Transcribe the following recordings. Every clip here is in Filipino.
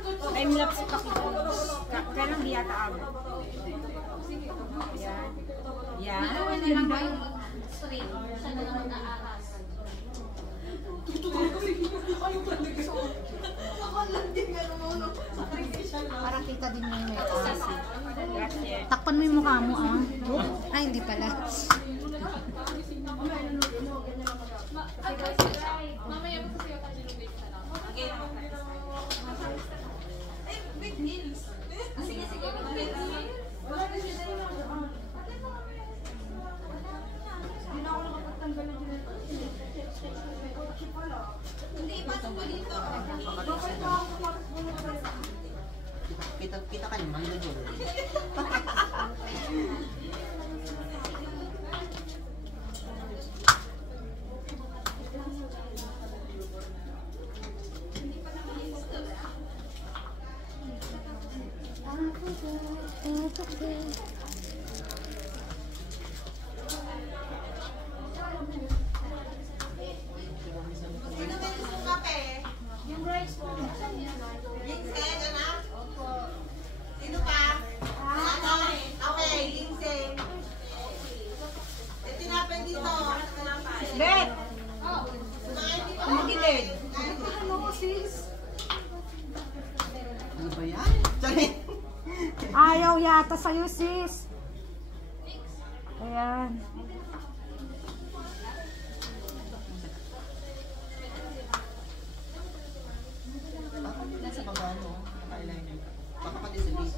Time-lapse pa kita. Kaya lang di yata ako. Yan. Yan. Ginawa na lang ba yung straight? Siya na lang naaras. Parang kita din yung may Gracias. takpan mo yung mukha mo, ah. Ay, hindi pala. Mamaya po kasi yung kanilubate na lang. Sige, sige. Wala na siya na yung hindi, ipasok mo dito. Kita ka naman doon. Sino ba gusto kape? Yung rice po. Ginseng, anak? Sino pa? Ano? Okay, ginseng. Tinapay dito. Bet! Kumain dito. Kumagilid. Ano mo, sis? Ano ba yan? Sorry. Ayaw yata sa'yo, sis. Ayan. Nasa baba mo, naka-eyeliner ka. Baka pati sa base.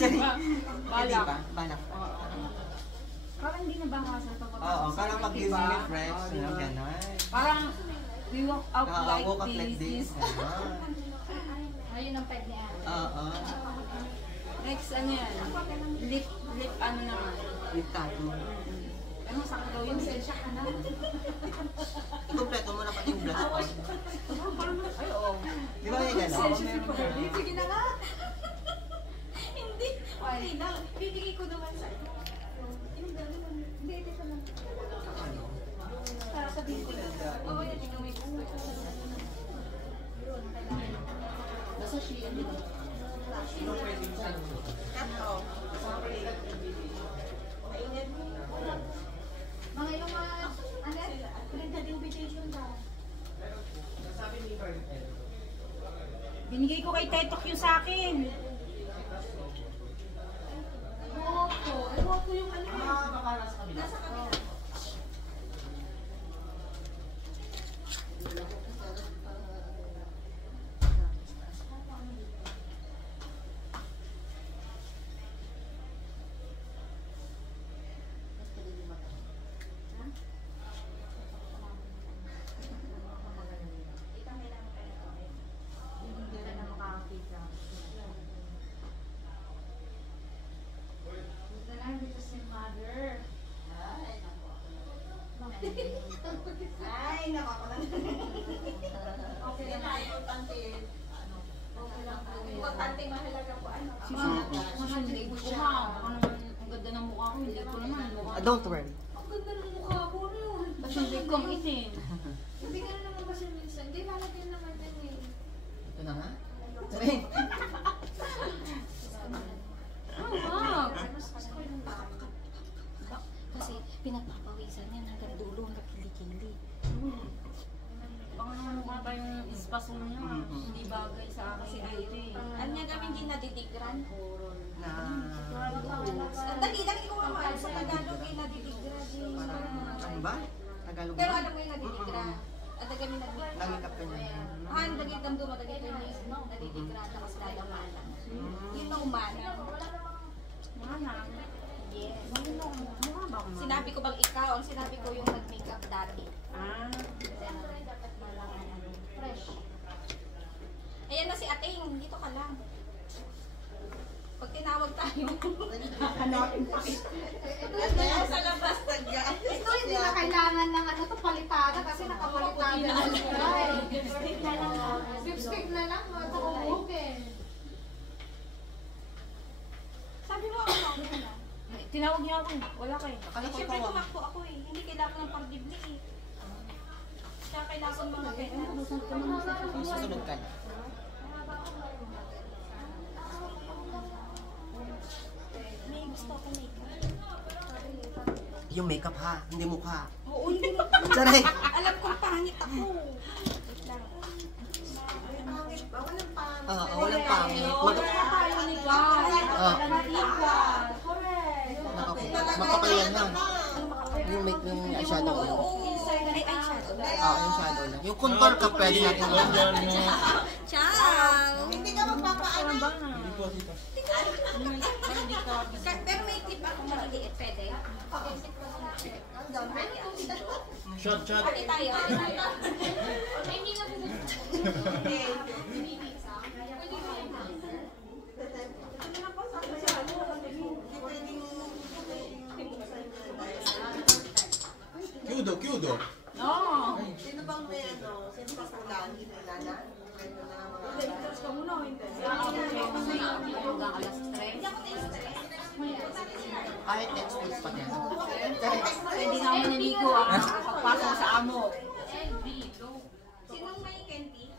Sorry. Hindi ba? Balak. Parang hindi na ba nga sa pagkakasal? Oo, parang pag-give me fresh. Ano, gano'n. Parang we walk out like Woke up like this. this. Gano'n. Ayun ang peg niya. Oo. Next, ano yan? Lip ano naman? With tattoo. Ano, sakto daw yun? Sensya ka na. Ikumpleto mo na pati yung blush on. Ay, oo. Di ba may gano'n? Sige na nga. Hindi. Okay na. Bibigay ko naman sa iyo. Hindi, ito lang. Para sabihin ko lang. Oo, yan. Ikaw may gusto. Basta siya yun. Cut off. Mainit. Mga yung mga, ano? Printed invitation daw. Binigay ko kay Tetok yung sa akin. Ewan ko yung ano. Nasa kabila. Ay, nakakalang. Okay lang. Importante. Okay lang. Importante mahalaga po. Ano? Hindi ko siya. Baka naman, ang ganda ng mukha ko. Hindi ko naman. Don't worry. Ang ganda ng mukha ko. Ano yun? Hindi kong itin. Hindi ka na naman kasi minsan. Hindi, lalagyan naman din eh. Ito na nga. Sorry. Ah, Kasi pinagpapawisan yan hanggang dulo, hanggang kilikili. baka naman mukha pa yung espasol niya. Hindi bagay sa akin si Diri. Ano niya gawin din nadidigran? Na... Dali, ko naman. Sa Tagalog ay nadidigra. Ano ba? Tagalog Pero ba? alam mo yung nadidigra. At kami nadidigra. Nangikap ka niya. Han, dagitam do, madagitam niya. Nadidigra. Tapos lalaman. You know man. Mana? Yes. Mukha ba ako? Sinabi ko bang ikaw? Ang sinabi ko yung nag-makeup dati. Ah. Fresh. Ayan na si Ating. Dito ka lang. Pag tinawag tayo, hanapin pa kita. Ito sa labas taga. Ito hindi na kailangan ng ano to palitada kasi nakapalitada na siya. Lipstick na lang. Lipstick na lang. Ito ko open. Sabi mo ako na. Tinawag niya ako. Wala kayo. Siyempre tumakbo ako eh. Hindi kailangan ng pardibli eh. Kaya kailangan mga ganyan. Susunod ka na. yung makeup ha, hindi mukha. Oo, hindi mo. Charay! Alam kong pangit ako. Wait lang. Oo, walang pangit. Tayo ni God. Makapal yan ha. Yung eyeshadow ko. Ay, eyeshadow. Yung shadow lang. Yung contour ka pwede natin yan. Ciao! Hindi ka magpapaano ba? Pero may clip ako maliliit. Pwede? Shot. Pati tayo. Kyudo. Oo. Sino bang may ano? Sino bang kulang? Nana? Kwento na mga... Hanggang alas 3. Kahit next week pa yan. Hindi na ako naligo ah. Pagpasok sa amo. Sinong may candy?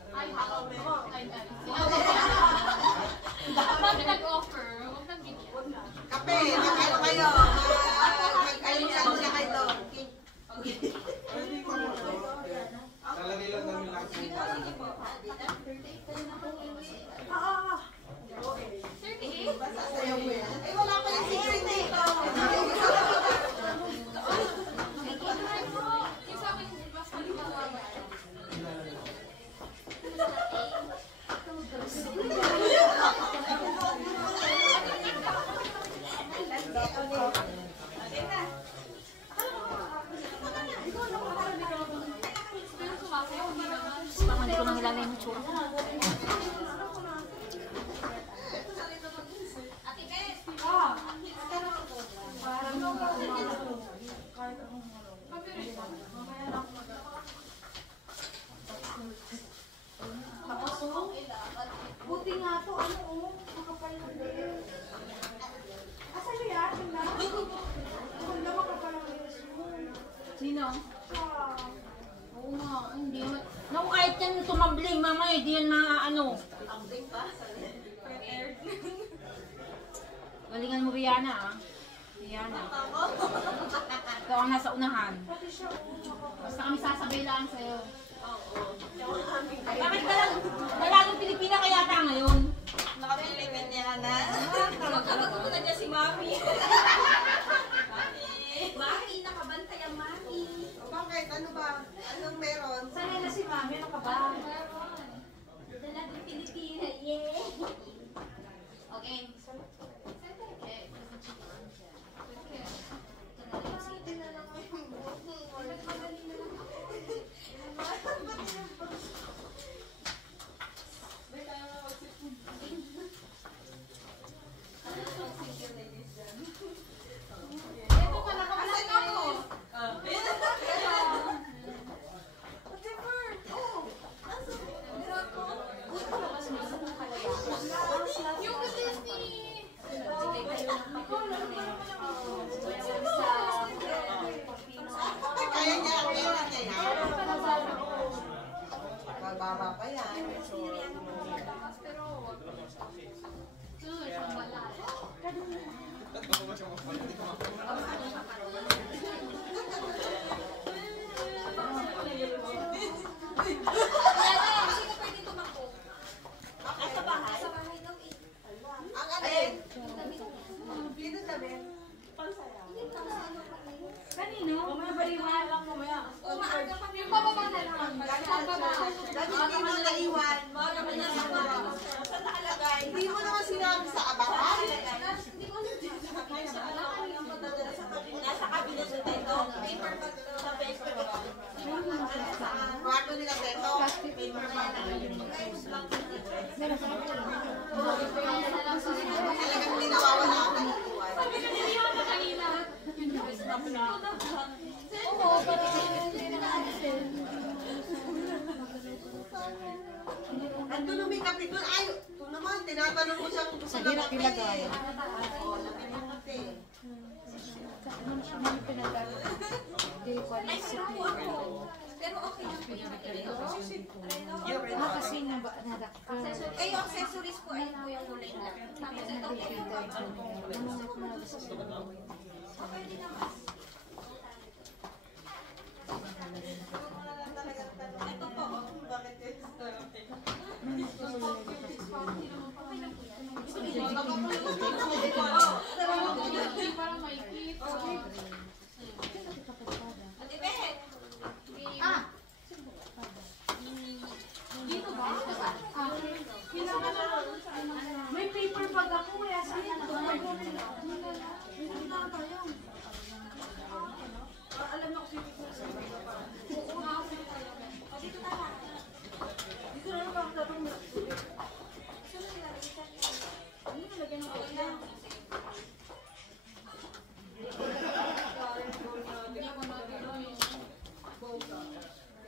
Bakit nag-offer? Huwag nang bigyan. Kape! Nag-ano kayo? Nag-almusal muna kayo doon. Lalagay lang namin lang. Ay, wala pa yung secret dito. Hindi ko nang ilalay yung tsura. Buti nga to, ano oh, makapal na din. Asa niyo yan? Maganda makapal ang lips mo. Sino? Ah. Oo nga, hindi. Naku, kahit yan tumambling, mama, hindi yan mga ano. Galingan mo, Rihanna, ah. Rihanna. Ikaw ang nasa unahan. Basta kami sasabay lang sa'yo. Bakit ka lang? Dalagang Pilipina kaya ka ngayon? Nakapilipan niya na. Magkabag mo na dyan si Mami. Mami, nakabantay ang Mami. Bakit? Ano ba? Anong meron? Sanay na si Mami, ano ka ba? Dalagang Pilipina, yeah. Okay. Kaya niya, kaya niya yan. Mababa pa yan. Sino pwede tumakbo? Sa bahay? Sa bahay daw eh. Ang alin? Dito sabi. Kanino? Mamaya baliwan lang mamaya. Umaaga pa Yung pababa na lang. Dati hindi mo naiwan. Maaga pa na sa mga. Saan nakalagay? Hindi mo naman sinabi sa abakan. Nasa cabinet sa Teto. Paper bag sa paper bag. Kwarto nila Teto. Paper bag. Talagang hindi nawawala ang naiiwan. Oo, parang hindi na natin. Nandun nung may kape doon. Ay, ito naman. Tinatanong ko siyang gusto na kape. Oo, nabili yung kape. Ay, naku ako. Pero okay lang po yung Kasi nadak ka. Eh, yung accessories ko, ayun po yung kulay na. Tapos ito, okay din naman. Ito po. Bakit yun? Ate Bet! May paper bag ako eh. Saan na ito? Alam na ko si Tito. Dito na lang ako tatong na. Ano nalagyan ng oil na?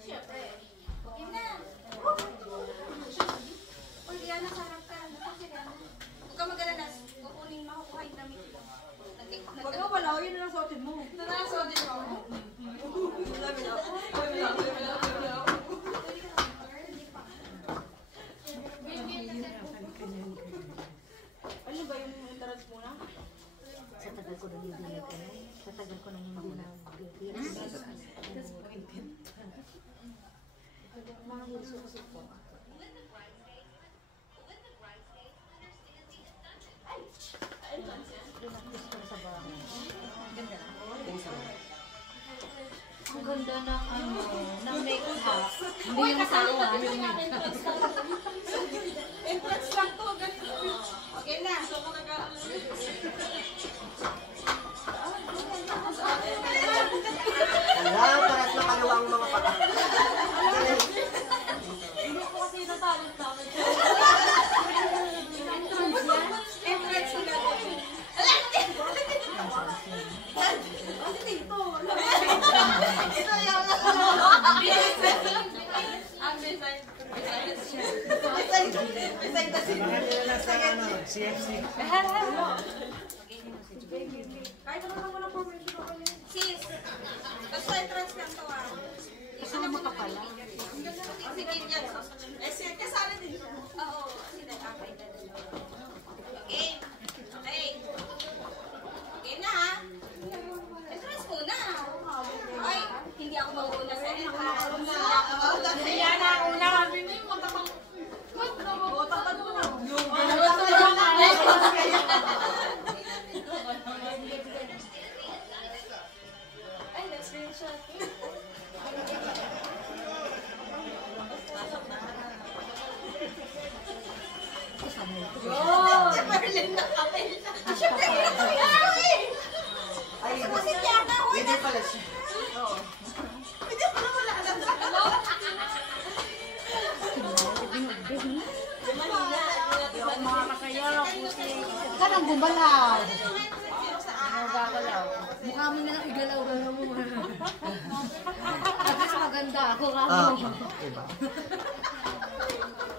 Siyempre. Okay na. Uy, Rihanna, sarap ka. Huwag ka mag-alala. Kukunin, makukuha yung damit mo. Wag ka wala, yun na lang suotin mo. Ito na lang suotin mo. Ano ba yung entrance mo na? Sa tagal ko nang hindi sa tagal ko nang hindi mga hirso po. Ang ganda ng ng make-up. Hindi yung sawa, yung make-up. Entrance lang to. Okay na. Wala, paras na kaluwang mga pata. Hindi ko kasi natalent namin. Entrance lang. CFC. Kahit ano naman ang permission ko kayo. Sis, basta entrance lang to ah. Kasama ka pala. Sige, yan. Siya, kasali din siya. Oo, sila. Okay. Okay. Okay na ha. Entrance muna. Ay, hindi ako mauuna sa entrance. Rihanna, una kami na yung matamang... Botak mo na. Ay, let's screenshot. Berlin na kami. Siyempre, hindi na kami Ay, Kasi Tiana, hindi pala siya. hindi ko na wala alam sa ano. Hindi ako makakasaya. Puti. Karang gumalaw. Sa akin. Gagalaw. Mukha mo na lang igalaw-galaw mo. At least maganda ako. Diba?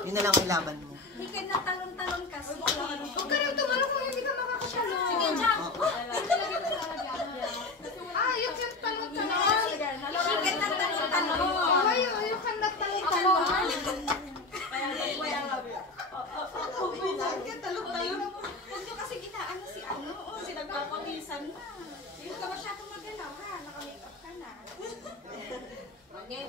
Yun na lang ang laban mo. Hindi ka na talon-talon kasi. Huwag ka rin tumalong kung hindi ka makakasalo. Sige, Jack. Ayok yung talong-talong. Sige na talon-talon. Ayok ka na talong-talong. Huwag nyo kasi ginaano si ano. Si nagpapawisan na. Hindi ka masyadong magalaw ha. Naka-makeup ka na. Okay.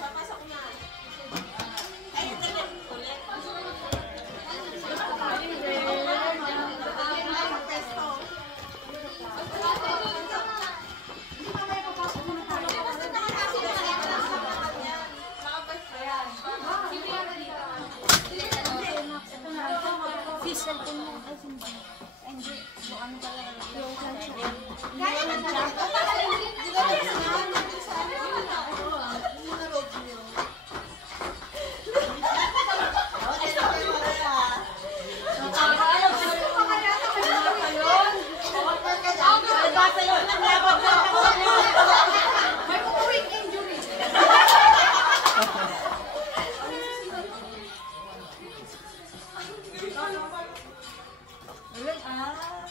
Papasok na. Ay, ito na. Ulit.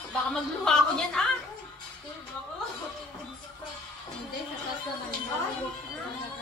Baka magluha ako niyan ah. Hindi, sa customer.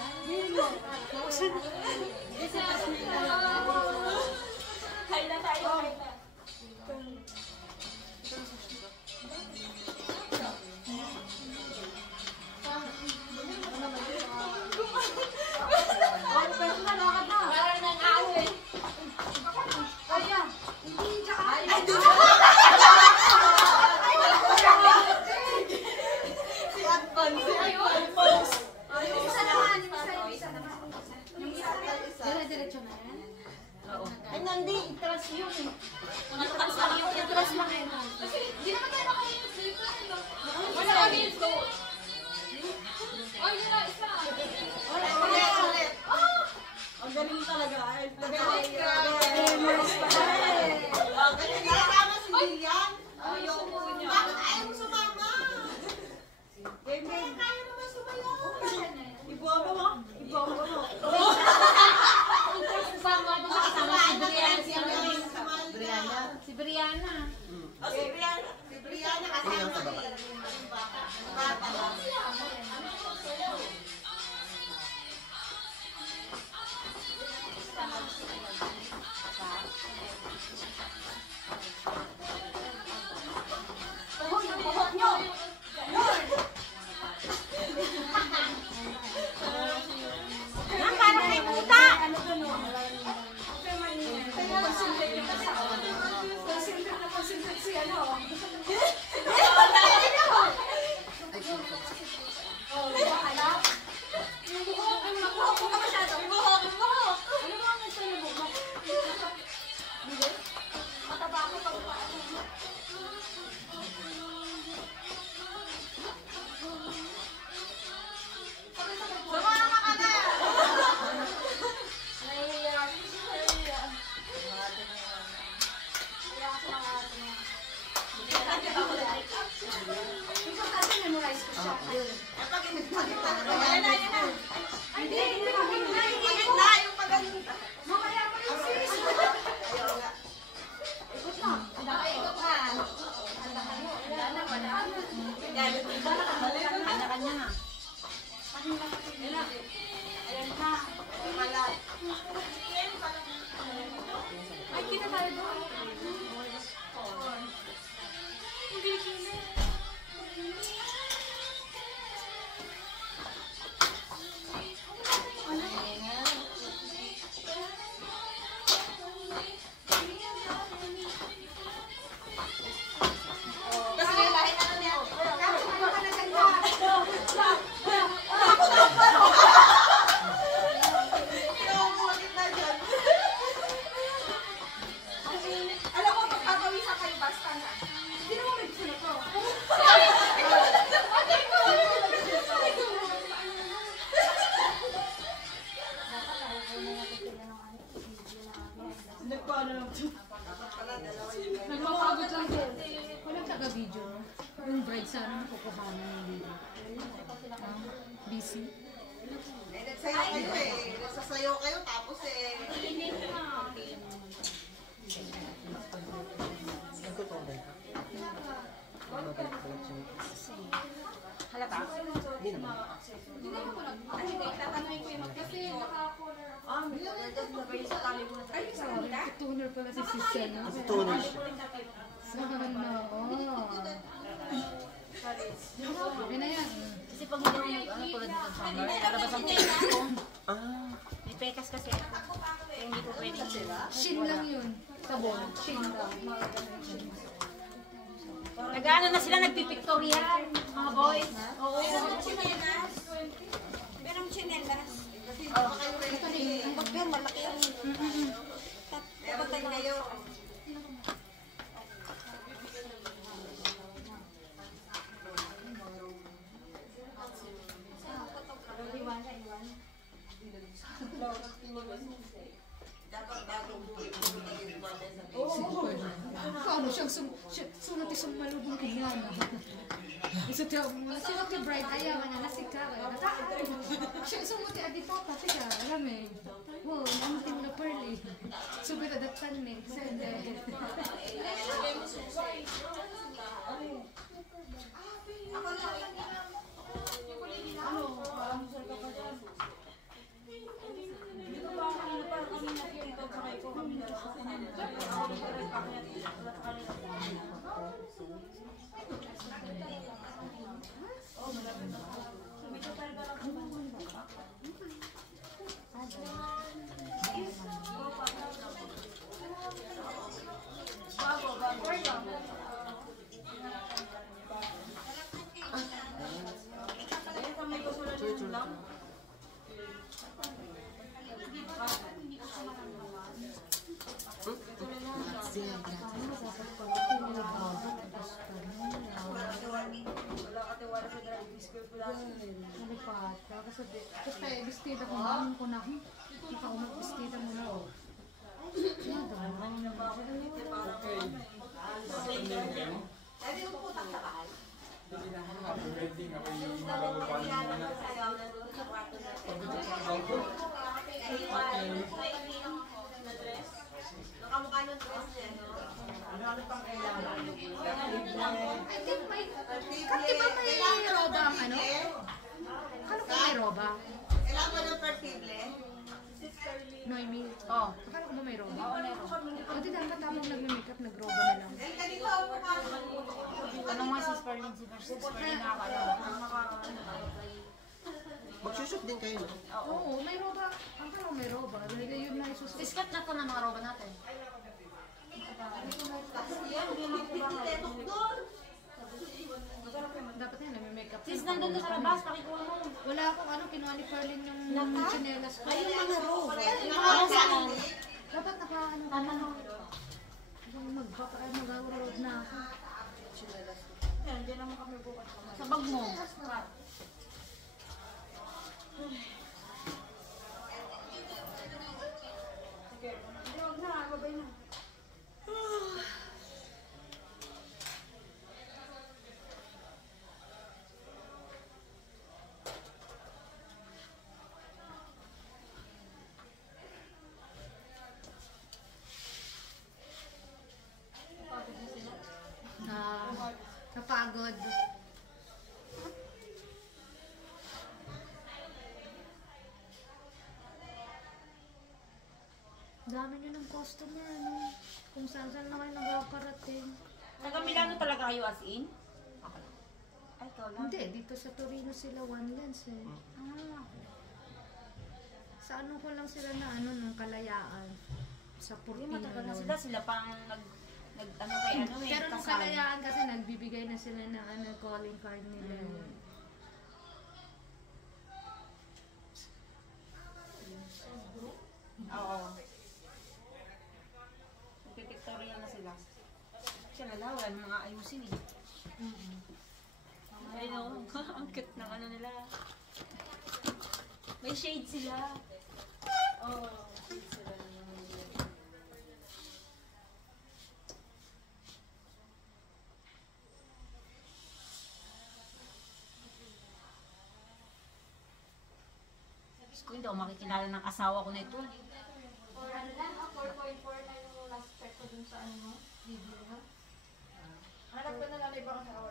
Pag inagpagita na. Ayan na, ayan na. Hindi na. Yung paganda. Mamaya mo yung sis. Ayaw nga. Ikot na. Nakaigot na. Kanya-kanya na. Wala. Ay, kita tayo doon. Tapos may lahi na niya. Pinauulit na dyan. Alam mo, pagpapawisan kayo, basta na. Hindi naman may gusto na to. Nagpapagod lang din. Walang taga-video. Yung bride sana nakukuhanan ng video. Busy. Nagsayaw kayo eh. Nagsasayaw kayo tapos eh. Nagtutuloy ka. Mababalik ko lang siya. Halata? Hindi naman. Ano, tatanungin ko yung Kasi naka-corner ako. Tuner pala si Sisya, no? Nagtutuloy siya. Sana, Okay na yan. Kasi pag hindi mo ano tulad nito summer, lalabas ang pekas ko. Ah. May pekas kasi. Kaya hindi ko pwedeng Shin lang yun. Sabon. Shin lang. Nag-ano na sila, nagpipictorial, mga boys. Oo. Merong chinelas. Merong chinelas. Ito rin. Ang bagyan, malaki yung... Meron din kayo. Dapat bagong buhay ko Paano siyang sunod isang malubong kanyana. Isa tayo mo, sino ti bride ayaw na nasik ka. Siya isang muti agito pati ka, alam eh. Wow, namuti mo na pearly. Subit adatan eh. Sende. Kasi bestida ko naman ko na. Hindi pa ako mag-bestida mo na. Nakamukha ng dress niya, no? I think may... Di ba may roba ang ano? Akala ko may roba. Kailangan mo ng perfible? Noemi. Oh. Akala ko ba may roba? Oo, meron. O di dapat tapos nag-makeup, nag-roba na lang. Eh, ganito ang mukha mo. Tanong nga si Sperling, si Sperling nakakala. Magsushoot din kayo, no? Oo, may roba. Akala ko may roba. Dahil yun na isusunod. Diskat na to ng mga roba natin. Dapat yan, nag-makeup. Sis, nandun doon sa labas, pakikuha mo. Wala akong ano, kinuha ni Perlin yung chinelas ko. Ay, yung mga robe. Dapat naka ano ka na. Mag-road na ako. Sa bag mo. pagod. Dami nyo ng customer, ano? Kung saan saan na kayo nagkakarating. Taga Milano talaga kayo as in? Okay. Ay, ikaw lang. Hindi, dito sa Torino sila one lens eh. Ah. Sa ano ko lang sila na ano, nung Kalayaan. Sa Hindi, Portino matagal na Loan. sila. Sila pang ano kay ano eh. Pero nung kasal. Kalayaan kasi nagbibigay na sila ng ano, calling card nila. Oo. Nagpipictorial na sila. Sila na, wala namang aayusin eh. Ay no, ang cute ng ano nila. May shade sila. Oo, shade sila. Diyos ko, hindi ako makikilala ng asawa ko na ito. Or ano lang, 4.4 na yung last check ko dun sa ano mo, video mo. Hanap ko na lang na ibang asawa.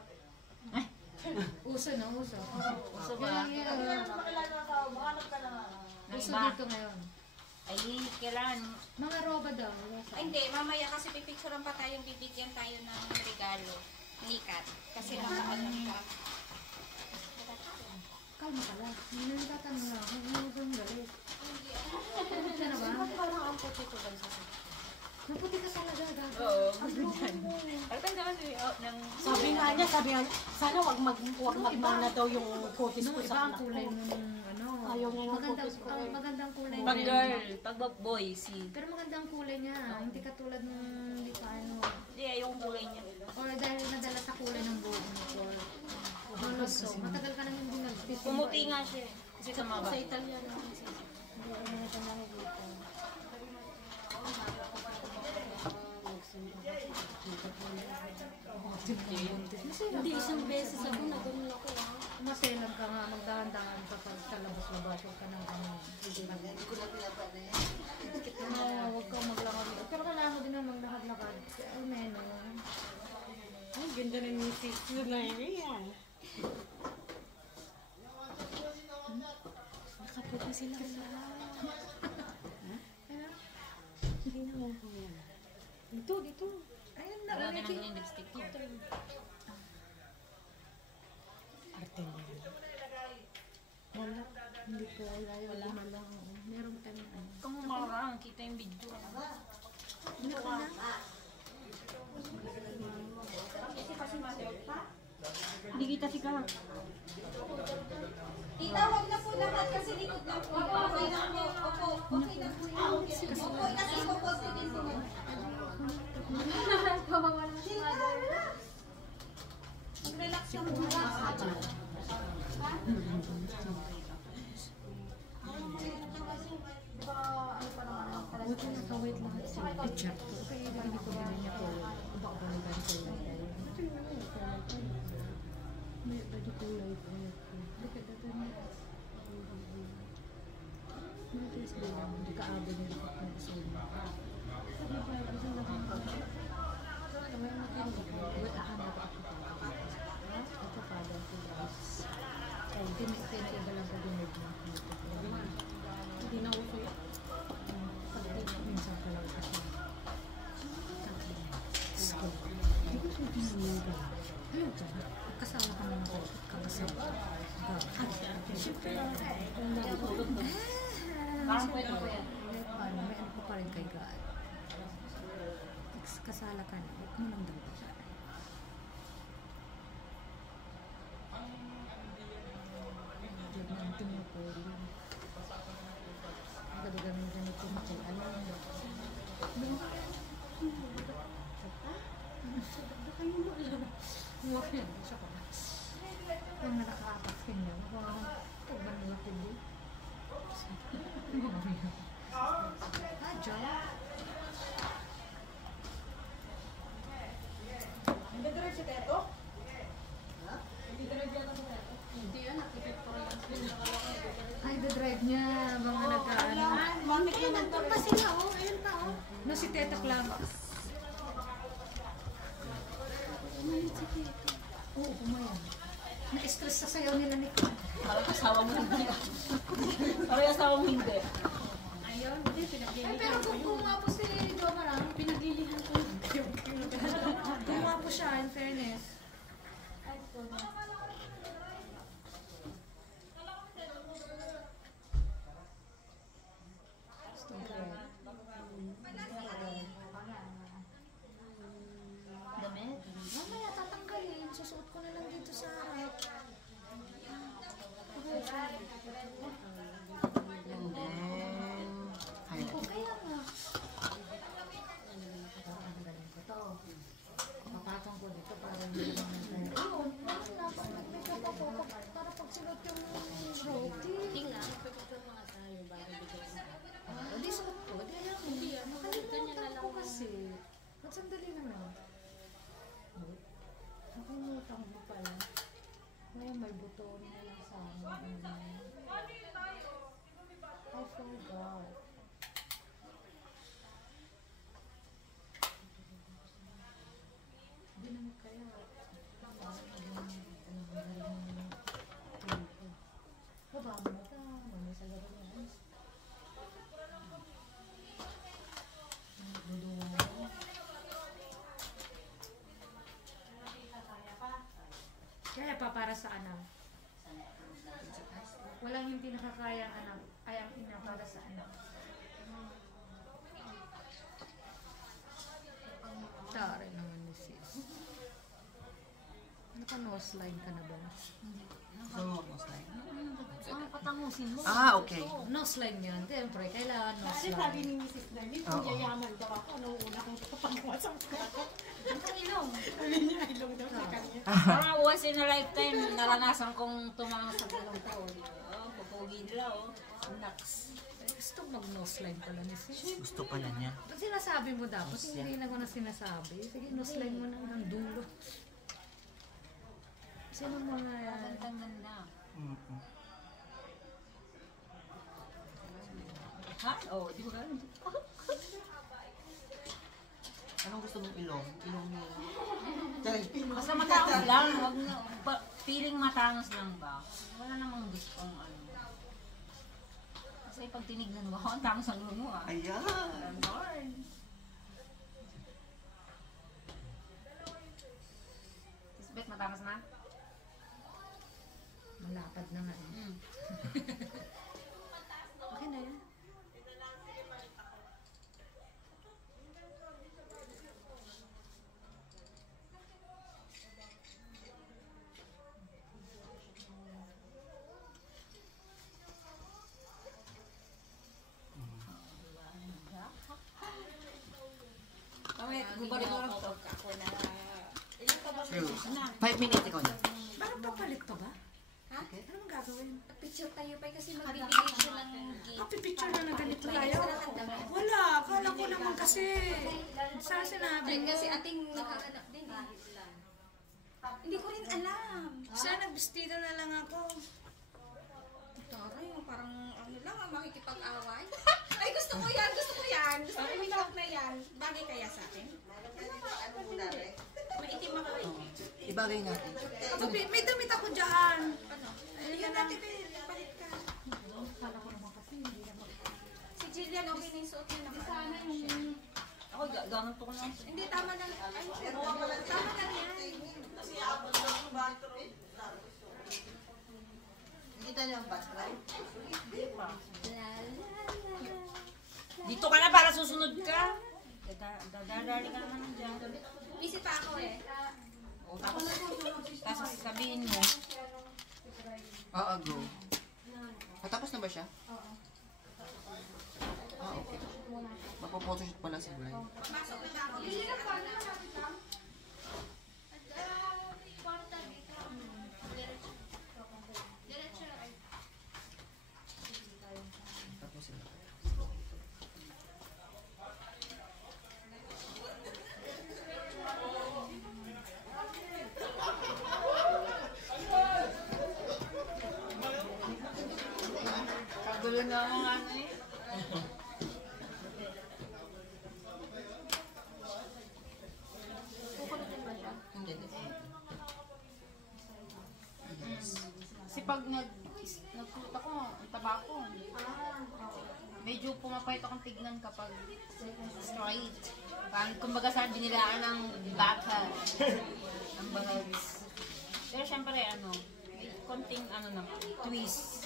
Uso na, uso. Uso ba? Hindi na naman makilala ng asawa mo, hanap ka na nga. Ng Uso iba? dito ngayon. Ay, kailangan. Mga roba daw. wala sa- Ay, hindi, mamaya kasi pipicturean pa tayo, bibigyan tayo ng regalo. Ni Kat. Kasi nakaano siya. Kalma ka lang. Hindi na nagtatanong lang. Huwag kang galit. Pagod ka na ba? Parang ang puti ko ba sa Naputi ka talaga, gaga. Oo, Ay, naman ng... Sabi nga niya, sana wag magmana daw yung kutis Nung ko iba sa ang anak ko. kulay nung ano. Ayaw niya ng magandang, focus ko ang eh. magandang kulay Pag niya. girl, pag boy, si... Pero magandang kulay niya. Hindi katulad nung hindi pa ano. Hindi, yung kulay niya. Or dahil nadala sa kulay ng buhok mo. So, matagal ka nang hindi nag-fit. Pumuti nga siya. Kasi sa mga Sa Italian naman siya. Hindi ko na siya nakikita. Hindi, isang beses ako nagulong ako. Maselag ka nga, magdahan-dahan ka pag kalabas-labas, huwag ka nang ano. Huwag kang maglakad. Pero kailangan ko din na maglakad-lakad. Ay, meno. Ay, ganda ng misis ko na yan. Nakaputi sila lahat. Hindi naman ko yan. Dito. Ayun na, Wala ka Ricky. nang lipstick ko. Arte mo yan. Wala. Hindi ko wala. Wala lang. Meron kami ano. Kung marang, kita yung video. Ano ka na? Hindi kita si Kara. Itawag na po lahat kasi likod lang po. Okay na po. Opo. Okay na po yun. Opo, kasi ipopost din sila. Mag-relax lang po. Huwag ka nakawait lahat sa picture ko. Kaya hindi ko din niya ko. Baka balikan ko lang. May badi kulay ko. Look at that one. Notice ba lang, hindi ka abo niya rin ako ng soul. Sabi ba, gusto na kang tawag natin ko. Wait, ahanap ako pa. Ito pa daw ko guys. Ay, tinitake ba lang ko dinag na. Hindi na uso yun. Pag minsan ko lang kasi. School. Hindi ko siya pinamili. Ayun ka. Kasama ka naman ko. Kakasama. Siyempre. Parang pwede ko yan. Paano? May ano ko pa rin kay God. Kasala ka na. Huwag mo nang dapat. Diyan ang tumutol. Ang ganda-ganda ganito makil. Alam mo. No? Baka yun mo alam. Huwag yan. Siya ko. Yung nakaapas ka niya. Mukhang pagban nila kundi. Ah, John? Nag-drive si Teto? Ay, the-drive niya. Mga nag-ano. Mamit na lang Nandun pa sila, oh. Ayun pa, oh. No, si Teta Clam. Oo, umayan. Na-stress sa sayaw nila ni Kwan. Parang asawa mo hindi. Parang asawa mo hindi. Ayun, hindi, pinaglilihan. Ay, pero kung gumapo si Jo Marang, pinaglilihan ko. Gumapo siya, in fairness. Ay, Damit? mamaya tatanggalin. Susuot ko na lang dito sa harap. And then, highlight. O kaya nga. Papatong ko dito para hindi naman tayo. Ayun, nag-makeup ako para pag sunod yung robe. Tingnan, pipicture mga tayo ba? Di suot ko. Di alam mo. Nakalimutan ko kasi. Magsandali naman. Nakalimutan ko pala. Ngayon may buton na lang sa amin. I forgot. Hindi naman kaya. Baba mo na ka. Mamaya sa gaba niya. Kaya pa para sa anak. Walang hindi nakakaya ang anak. Ay ang ina para sa anak. Tari naman ni sis. Naka-nose-line ka na ba? So, almost like. Patangusin mo. Ah, okay. Nose-line yan. Siyempre, kailangan Kasi sabi nose-line. ni Mrs. Darlene, kung yayaman daw ako, ano una kong kapangwasan ko. Ang ilong. Sabi niya, ilong daw sa kanya. Parang once in a lifetime, naranasan kong tumama sa ilong ko. Oh, pupugi nila, oh. Naks. Gusto mag-nose-line pala ni sis. Gusto pala niya. Ba't sinasabi mo dapat? Hindi na ko na sinasabi. Sige, nose-line mo na hanggang dulo. Sino mga yan? Ang ganda. Mm-mm. Ha? Oh, di ba ganun? Anong gusto mong ilong? Ilong niya. Sorry. Basta matangos lang. Wag na, feeling matangos lang ba? Wala namang gustong ano. Kasi pag tinignan mo, ang tangos ang ilong mo ah. Ayan. Lord. Tisbet, matangos na? Malapad na nga. Okay na yan. Kami, gubarin mo lang ito. True. 5 minutes ikaw na. Parang papalit pa ba? Ha? Ano mong gagawin? Picture tayo pa kasi magbibigay siya ng gift. Pipicture na ng ganito May tayo. extra handa ba? Wala, akala ko naman kasi. Sa sinabi Ay, mo. kasi ating nakahanap din eh. Hindi ko rin alam. Sana nagbistida na lang ako. Taray, parang ano lang, makikipag-away. Ay, gusto ko yan, gusto ko yan. Gusto ko yung talk na yan. Bagay kaya sa akin? Maitim ako eh. Ibagay natin. May damit ako dyan. Ano? Ayun Yun na. natin, palit ka. Akala ko naman kasi hindi naman. Si Jillian, okay na yung suot niya. Sana yung... Ako, ganun po ko lang. Hindi, tama na. Ay, tama na yan. Kita niyo ang background? Dito ka na para susunod ka. Dadali ka naman dyan. Busy pa ako eh. O, tapos sabihin mo, Oo, go. Patapos na ba siya? Oo. Ah, okay. Magpo-photoshoot pala si Brian. Pasok na ako. Tapos sila. kagulo na ako nga ano eh. Hindi, hindi. pag nagkulot ako, ang taba ko. Medyo pumapayat akong tignan kapag straight. Parang kumbaga sa binilaan ng baka. Ang bahags. Pero syempre ano, may konting ano na, twist.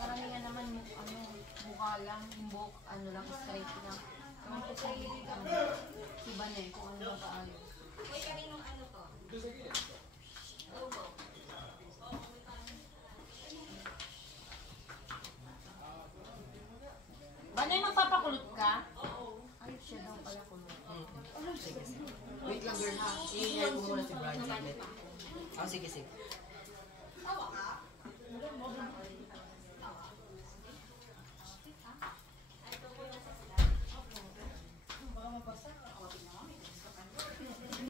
Karamihan naman ano, mukha lang, himbok, ano lang, straight lang. Kaman po sa iba na eh, kung ano ba tayo. Uy, kami nung ano to. Banay, magpapakulot ka? Ay, siya daw pala kulot. Wait lang girl ha. I-share ko muna si Brian saglit. Oh, sige, sige.